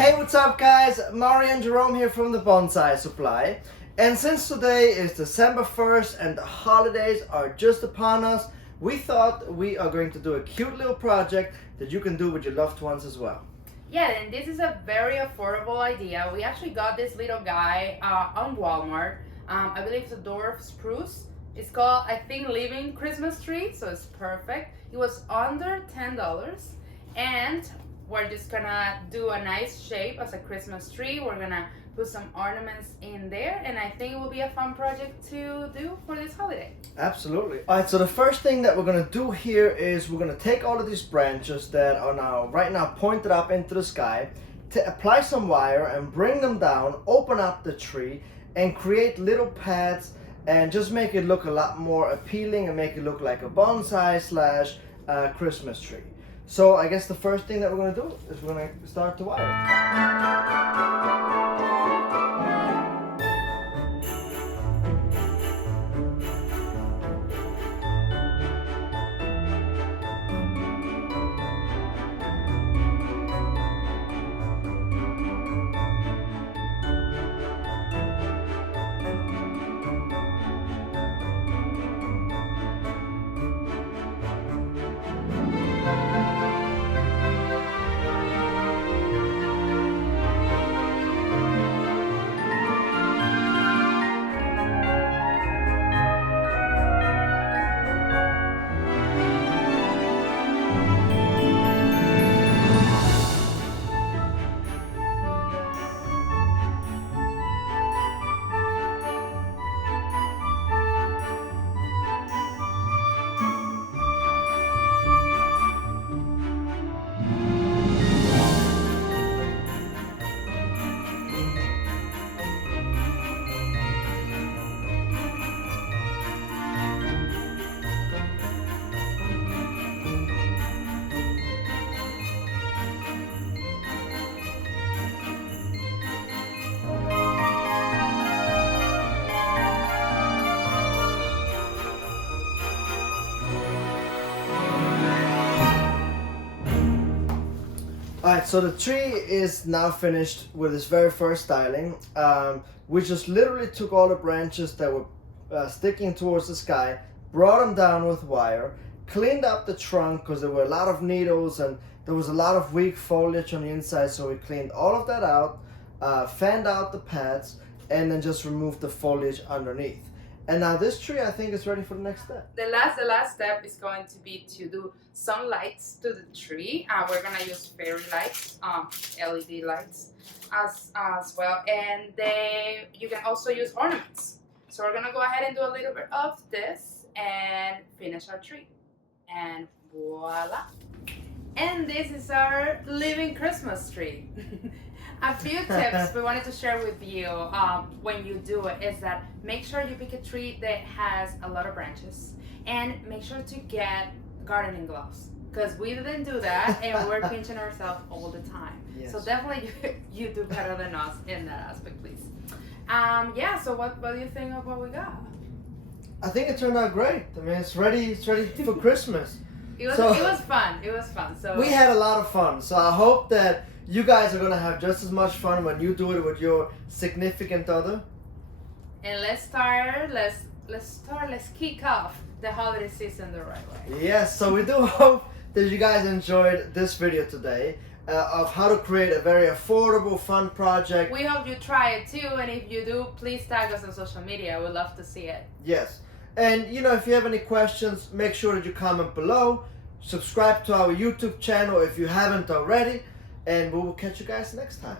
Hey, what's up guys? Mari and Jerome here from the Bonsai Supply. And since today is December 1st and the holidays are just upon us, we thought we are going to do a cute little project that you can do with your loved ones as well. Yeah, and this is a very affordable idea. We actually got this little guy on Walmart. I believe it's a dwarf spruce. It's called, I think, Living Christmas Tree, so it's perfect. It was under $10, and we're just gonna do a nice shape as a Christmas tree. We're gonna put some ornaments in there, and I think it will be a fun project to do for this holiday. Absolutely. Alright, so the first thing that we're going to do here is we're going to take all of these branches that are right now pointed up into the sky, to apply some wire and bring them down, open up the tree and create little pads and just make it look a lot more appealing and make it look like a bonsai slash Christmas tree. So I guess the first thing that we're going to do is we're going to start to wire. Alright, so the tree is now finished with its very first styling. We just literally took all the branches that were sticking towards the sky, brought them down with wire, cleaned up the trunk because there were a lot of needles and there was a lot of weak foliage on the inside, so we cleaned all of that out, fanned out the pads, and then just removed the foliage underneath. And now this tree, I think, is ready for the next step. The last step is going to be to do some lights to the tree. We're gonna use fairy lights, LED lights as well, and you can also use ornaments. So we're gonna go ahead and do a little bit of this and finish our tree, and voila! And this is our living Christmas tree. A few tips we wanted to share with you when you do it is that make sure you pick a tree that has a lot of branches, and make sure to get gardening gloves, because we didn't do that and we're pinching ourselves all the time. Yes. So definitely you do better than us in that aspect, please. Yeah, so what do you think of what we got? I think it turned out great. I mean, it's ready for Christmas. It was fun. So we had a lot of fun. So I hope that you guys are gonna have just as much fun when you do it with your significant other. And let's kick off the holiday season the right way. Yes, so we do hope that you guys enjoyed this video today of how to create a very affordable, fun project. We hope you try it too, and if you do, please tag us on social media. We'd love to see it. Yes, and if you have any questions, make sure that you comment below. Subscribe to our YouTube channel if you haven't already, and we will catch you guys next time.